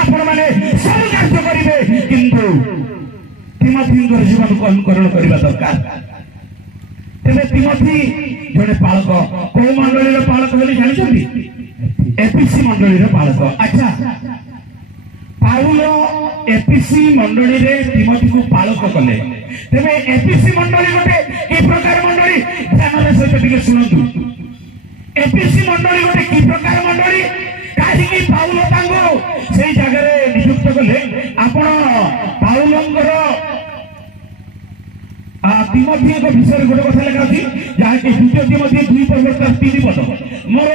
आपण माने सब कार्य करिवे किंतु तिमोथीଙ୍କର ଜୀବନକୁ ଅନୁକରଣ କରିବା ଦରକାର। ତେବେ ତିମୋଥୀ ଜଣେ ପାଳକ, କୋଉ ମଣ୍ଡଳୀର ପାଳକ ବୋଲି ଜାଣିଛନ୍ତି? ଏପିସି ମଣ୍ଡଳୀର ପାଳକ। ଆଚ୍ଛା, ପାଉଲ ଏପିସି ମଣ୍ଡଳୀରେ ତିମୋଥୀକୁ ପାଳକ କଲେ। ତେବେ ଏପିସି ମଣ୍ଡଳୀ ଗୋଟେ କି ପ୍ରକାର ମଣ୍ଡଳୀ? ଧ୍ୟାନର ସହିତ ଟିକେ ଶୁଣନ୍ତୁ। ଏପିସି ମଣ୍ଡଳୀ ଗୋଟେ କି ପ୍ରକାର ମଣ୍ଡଳୀ? କାହିଁକି ପାଉଲ ତାଙ୍କୁ ସେଇ ଜାଗାରେ ନିଯୁକ୍ତ କଲେ? ଆପଣ ପାଉଲଙ୍କର ତିମୋଥୀଙ୍କ ବିଷୟରେ ଗୋଟେ କଥା ଲେଖା ଅଛି, ଯାହାକି ଦ୍ୱିତୀୟ ତିମୋଥୀ 2:3 ପଦ। ମୋର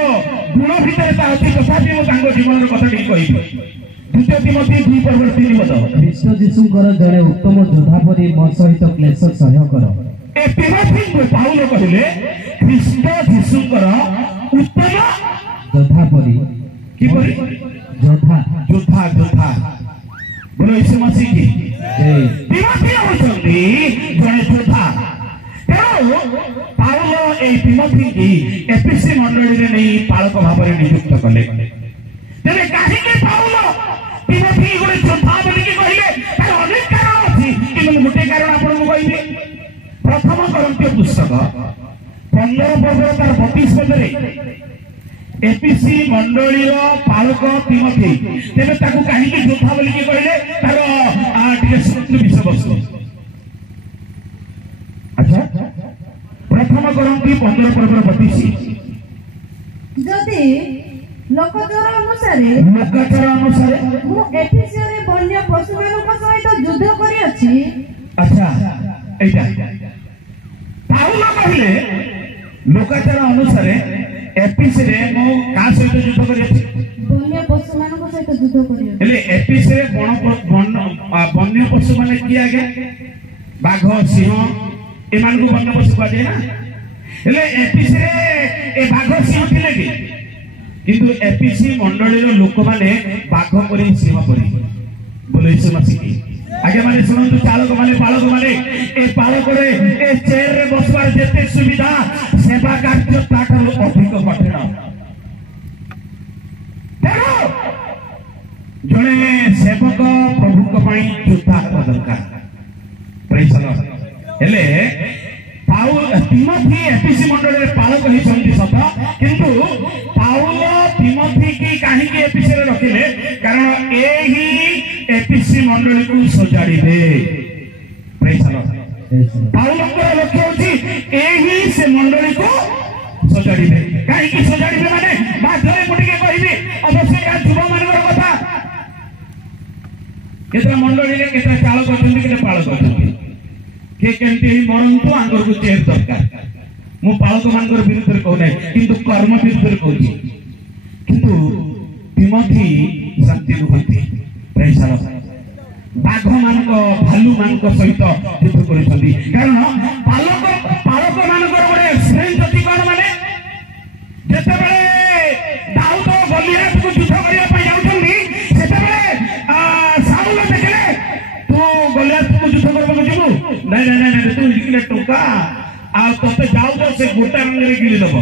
ଗୁଣ ଭିତରେ ତା ଅଛି, ତଥାପି ମୁଁ ତାଙ୍କ ଜୀବନର କଥା ଟିକେ କହିବି। ଦ୍ୱିତୀୟ ତିମୋଥୀ 2:3 ପଦ। ଖ୍ରୀଷ୍ଟ ଯୀଶୁଙ୍କର ଜଣେ ଉତ୍ତମ ଯୋଦ୍ଧା ପରି ମୋ ସହିତ କ୍ଲେଶ ସହ୍ୟ କର। ଏ ତିମୋଥୀଙ୍କୁ ପାଉଲ କହିଲେ ଖ୍ରୀଷ୍ଟ ଯୀଶୁଙ୍କର ଉତ୍ତମ ଯୋଦ୍ଧା ପରି। କିପରି? ଯୋଦ୍ଧା ଯୋଦ୍ଧା ଯୋଦ୍ଧା ବୋଲ ଯୀଶୁ ମସିହ କି ତିମୋଥୀ ହେଉଛନ୍ତି ଜଣେ ଯୋଦ୍ଧା। ତେଣୁ ପାଉଲ ଏଇ ତିମୋଥୀଙ୍କୁ ଏପିସି ମଣ୍ଡଳୀରେ ନେଇ ପାଳକ ଭାବରେ ନିଯୁକ୍ତ କଲେ। ତେବେ କାହିଁକି ପାଉଲ ତିମୋଥୀ ଗୋଟେ ଯୋଦ୍ଧା ବୋଲିକି କହିଲେ? ତାର ଅନେକ କାରଣ ଅଛି, କିନ୍ତୁ ଗୋଟେ କାରଣ ଆପଣଙ୍କୁ କହିବି। ପ୍ରଥମ କରନ୍ତୀୟ ପୁସ୍ତକ 15 ତାର 32 ପଦରେ एपीसी मंडलीर पालक तिमोथी। तेरे ताकू काहींकी जोधा बोलिकी कहले तार टिके शब्द विषय वस्तु। अच्छा, प्रथम करंती 15:32 जदि लोकचर अनुसार मु एफिसियो रे वन्य पशु मानक सहित युद्ध करी अछि। अच्छा, एटा पाउल कहले लोकाचार अनुसार एपीसी रे मो का सहित युद्ध करी अछि? वन्य पशु मानक सहित युद्ध करी अछि। हेले एपीसी रे वन्य पशु माने की आगे? बाघ, सिंह ए मान को वन्य पशु कहै ना। हेले एपीसी रे ए बाघ सिंह थिले कि? किंतु एपीसी मंडली रो लोक माने बाघ परी सिंह परी बोले यीशु मसीह की। आगे माने सुनंतु, चालक माने पालक माने ए पालक रे ए चेयर रे बसवार जेते सुविधा सेवा कार्य ताठर अधिक कठिन। तेरो जणे सेवक प्रभु को पई योद्धा दरकार। Praise the Lord. हेले पाउल तिमोथी एपीसी मंडली रे पालक ही संति सत, किंतु पाउल तिमोथी की काहे के एपीसी रे रखिले? कारण एही एपीसी मंडली को सजाड़िबे। Praise the Lord. पाउलଙ୍କର ଲକ୍ଷ୍ୟ ହେଉଛି ଏହି ସେ ମଣ୍ଡଳୀକୁ ସଜାଡ଼ିବେ। କାହିଁକି ସଜାଡ଼ିବେ ମାନେ ବାଧ୍ୟରେ ମୁଁ ଟିକେ କହିବି, ଅବଶ୍ୟ ଏହା ଯୁବମାନଙ୍କର କଥା। କେତେଟା ମଣ୍ଡଳୀରେ କେତେଟା ଚାଳକ ଅଛନ୍ତି, କେତେ ପାଳକ ଅଛନ୍ତି। କିଏ କେମିତି ମରନ୍ତୁ, ଆଙ୍ଗରକୁ ଚେୟାର ଦରକାର। ମୁଁ ପାଳକମାନଙ୍କର ବିରୁଦ୍ଧରେ କହୁନାହିଁ, କିନ୍ତୁ କର୍ମ ବିରୁଦ୍ଧରେ କହୁଛି। କିନ୍ତୁ ତିମୋଥୀ ଶାନ୍ତି ନୁହନ୍ତି। ପ୍ରେଜ ଦ ଲର୍ଡ। बाघ मानक भालू मानक सहित युद्ध करिसंती। कारण पालक मानकर गोटे स्ट्रेंथ अछि कोन माने जेतेबेले दाऊद गलियात को युद्ध करिया पई जाउछंती, सेतेबेले साउल देखले तू गलियात को युद्ध करबा को जिबु नहीं नहीं नहीं तू इकले टोका आ तते जाउ से गोटा रंग रे गिली दबो।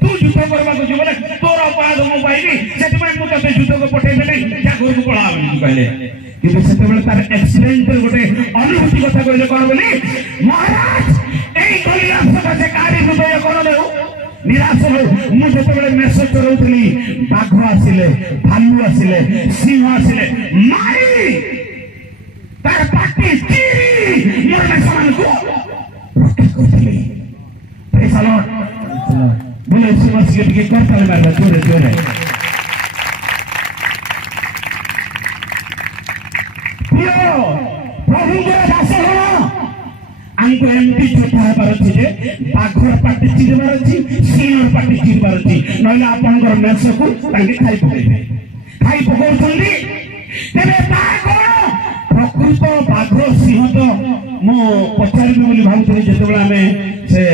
तू युद्ध करबा को जिबले तोर अपराध मो पाइबी, सेति में मु तते युद्ध को पठे देले जा घर को पळा बोली कहले। কিন্তু সেতেবেলে তার এক্সিলেন্টের গোটে অনুভূতি কথা কইলে কোন বলি, মহারাজ এই গলিয়াত সকাশে কারি হৃদয় কোন দেউ নিরাশ হল। মু যেতেবেলে মেসেজ করউতলি, বাঘ আসিলে, ভালু আসিলে, সিংহ আসিলে মারি তার পাটি চিরি মোর মেসমানকু রক্ষা করুতলি। প্রেজ দ লর্ড। বলে সুমসকে টিকে করতালে মারবা জোরে জোরে। प्रभु दास आमको एमती जोधा हेबार अछि जे बाघर पाटी चिरबार अछि, सिंहर पाटी चिरबार अछि, नहले आपनकर मेस को तांके खाइ पकेबे। खाइ पकोउछन्ती। तेबे ता कोन प्रकृत बाघ सिंह तो मो पचारिबे बोली भाबुथि। जेतेबेला हमें से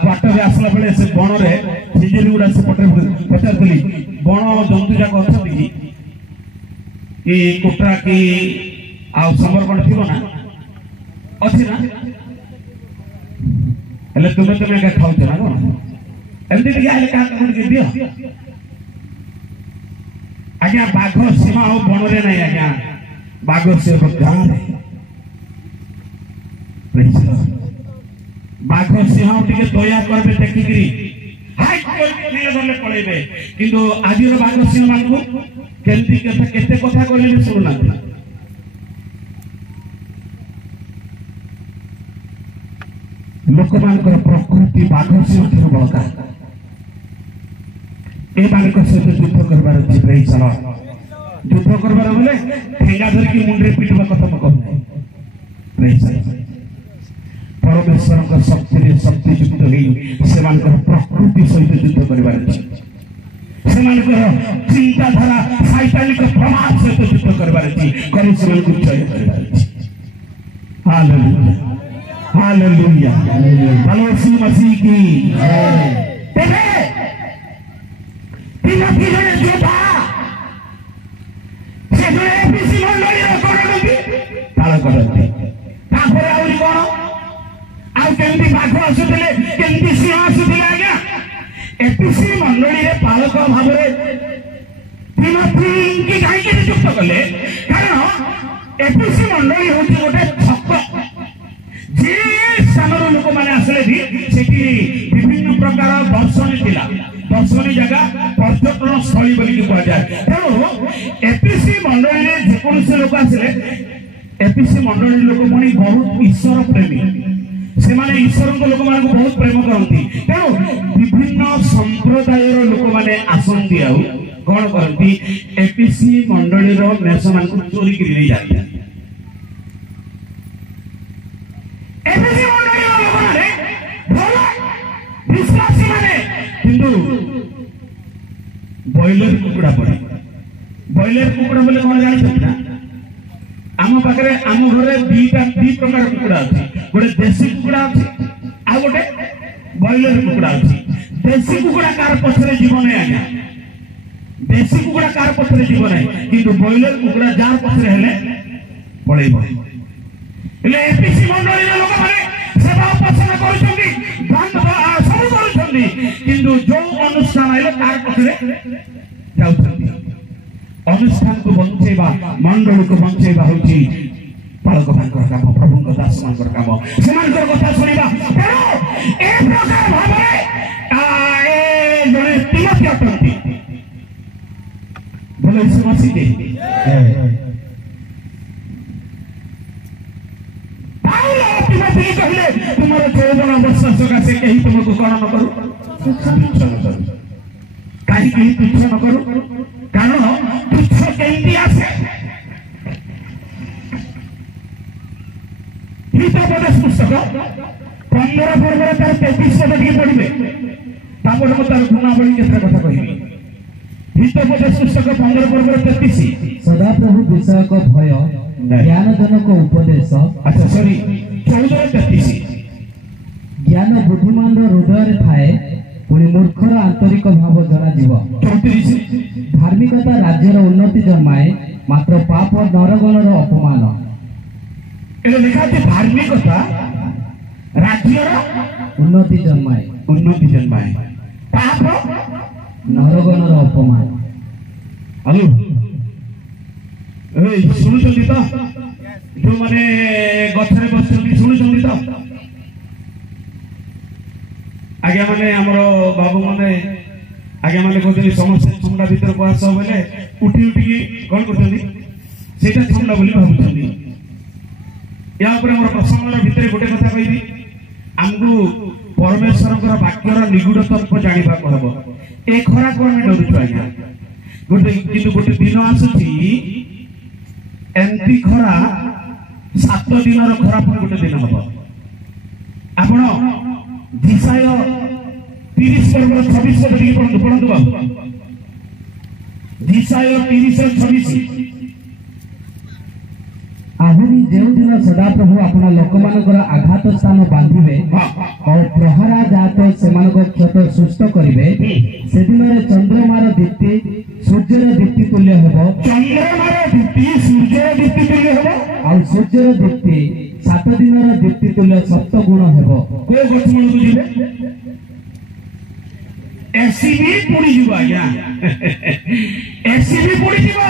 क्वार्टर रे आसला बेले से बण रे हिजरी गुडा से पचारथली बण जंतु जाक अछथि कि कुटरा की आउ समर्पण थी ना अच्छी ना। हेले तुम्हें तुम्हें क्या खाऊ ना कौन एमती टिके आले का कौन के दियो। आज्ञा बाघ सीमा हो बनरे नहीं आज्ञा बाघ से गाँव बाघ सिंह टे दया करबे देखिकी हाई धरले पड़े किंतु आज बाघ सिंह मान केते कथा कहले शुणुना लोक मान प्रकृति बाघ सिंह बड़का ए मान सहित युद्ध करबार अच्छी प्रेई चल युद्ध करबार बोले ठेंगा धरिकी मुंडे पिटवा कथा मैं कहूँ प्रेई चल परमेश्वर शक्ति शक्तियुक्त से प्रकृति सहित युद्ध कर चिंताधारा सैतानिक प्रमाद सहित युद्ध कर जय कर मसीह की केमती बाघ आसुले केमती सिंह आसुले आज्ञा एपीसी मंडली पालक भाव कहीं नियुक्त कले कारण एपीसी मंडली हूँ गोटे छक जे स्थान लोक मैंने आसले भी सेठी विभिन्न प्रकार दर्शनी थिला दर्शनी जगह पर्यटन स्थली बोली कहुए तेणु एपीसी मंडली जेकोसी लोक आसले एपीसी मंडली लोक पुणी बहुत ईश्वर प्रेमी से माने ईश्वर लोक मान बहुत प्रेम करती तेणु विभिन्न संप्रदाय लोक मैंने आसती आउ कौन करती एपीसी मंडली मेष मान चोरी कर जाती एपीसी मंडली लोक माने भल विश्वासी माने किंतु बॉयलर कुकुड़ा पड़े बॉयलर कुकुड़ा बोले कौन जानते ना आम पाखे आम घर दी प्रकार कुकुड़ा अच्छी गोटे देशी कुकुड़ा अच्छी आ गोटे बॉयलर कुकुड़ा अच्छी देशी कुकुड़ा कार पछरे जीवन आज्ञा देशी कुकुड़ा कार पछरे जीवन किंतु बॉयलर कुकुड़ा जार पछरे हेले पळेइब एले एपीसी मंडली लोक माने सेवा पछरे करूछन्ती बंद सब करूछन्ती किंतु जो अनुष्ठान आइले कार पछरे जाउछन्ती अनुष्ठान को बंचेबा मंडल को बंचेबा होची पालक भांकर काम प्रभु दास मानकर काम सेमानकर कथा सुनिबा तेरो ए प्रकार भाबरे ए जने तिमथी अटंती बोले समसी दे पाउलो तिमथी कहले तुम्हारे 14 वर्ष सकासे कहीं तुमको कण न करू कहीं कहीं तुच्छ न करू कारण तुच्छ केंदी आसे हितोपदेश पुस्तक 15 पर्व तार 33 पद टिके पढ़िबे तापर मो तार गुणावली केतरा कथा कहिबी हितोपदेश पुस्तक 15 पर्व 33 सदा प्रभु विषयक भय ज्ञानजनक उपदेश अच्छा सॉरी 14:33 ज्ञान बुद्धिमान हृदय थाए पुणी मूर्खर आंतरिक भाव जना जीव 34 धार्मिकता राज्यर उन्नति जन्माए मात्र पाप नरगणर अपमान एले लिखा है धार्मिकता राज्यर उन्नति जन्माए पाप नरगणर अपमान हेलो ए सुनुचंदी तो जो माने गछरे बसचंदी सुनुचंदी तो आगे माने हमरो बाबू माने आगे माने कहते समस्त छंडा भीतर को आस बोले उठी उठी कौन करछंदी सेटा छंडा बोली भाबुछंदी या ऊपर हमर प्रसंगर भीतर गोटे कथा कहिबी हमकु परमेश्वरकर वाक्यर निगूढ़ तत्व जानिबा कहबो ए खरा को हम डरुछु आज्ञा गोटे किंतु गोटे दिन आसुची एमती खरा 7 दिनर खरा पर गोटे दिन हबो आपण दिशाय 30 पर्व 26 पद टिके पढंतु बाबू दिशाय 30:26 आहुरी जो दिन सदा प्रभु अपना लोक मानकर आघात स्थान बांधिबे और प्रहरा जात सेमानक क्षत सुस्त करिवे से दिन रे चंद्रमार दीप्ति सूर्यर दीप्ति तुल्य हेबो चंद्रमार दीप्ति सूर्यर दीप्ति तुल्य हेबो और सूर्यर दीप्ति 7 दिनर दीप्ति तुल्य 7 गुण हेबो को गठ मन को जिवे एसीबी पुणी जीवा या ଏସି ବି ପୋଡ଼ିଯିବ